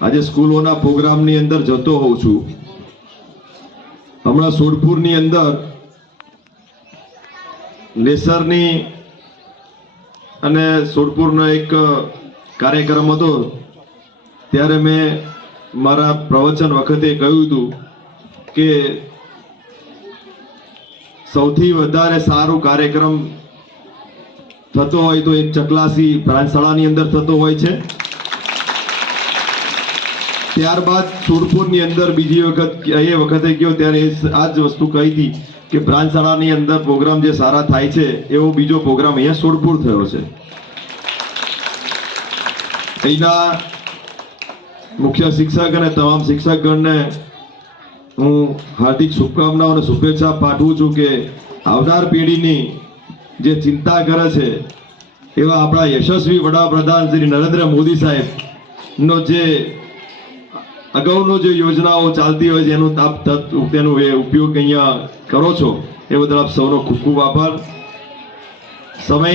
આજે સ્કૂલોના પ્રોગ્રામની અંદર જતો હોઉં છું. હમણાં સોડપુરની અંદર લેસરની અને સોડપુરનો એક કાર્યક્રમ હતો. ત્યારે મેં મારા પ્રવચન વખતે કહ્યું હતું કે સૌથી વધારે સારો કાર્યક્રમ થતો હોય તો એક ચકલાસી પ્રાંતશાળાની અંદર થતો હોય છે. ત્યારબાદ સોડપુરની અંદર બીજી વખત એ વખતે ગયો ત્યારે આ જ વસ્તુ કહી હતી કે પ્રાંતશાળાની અંદર પ્રોગ્રામ જે સારા થાય છે એવો બીજો પ્રોગ્રામ અહીંયા સોડપુર થયો છે. અહીંના મુખ્ય શિક્ષક અને તમામ શિક્ષકગણને હું હાર્દિક શુભકામનાઓ અને શુભેચ્છા પાઠવું છું કે આવનાર પેઢીની જે ચિંતા કરે છે એવા આપણા યશસ્વી વડાપ્રધાન શ્રી નરેન્દ્ર મોદી સાહેબનો જે અગાઉનો જે યોજનાઓ ચાલતી હોય છે એનું તેનો ઉપયોગ અહીંયા કરો છો એ બદલ આપ સૌનો ખૂબ ખૂબ આભાર. સમય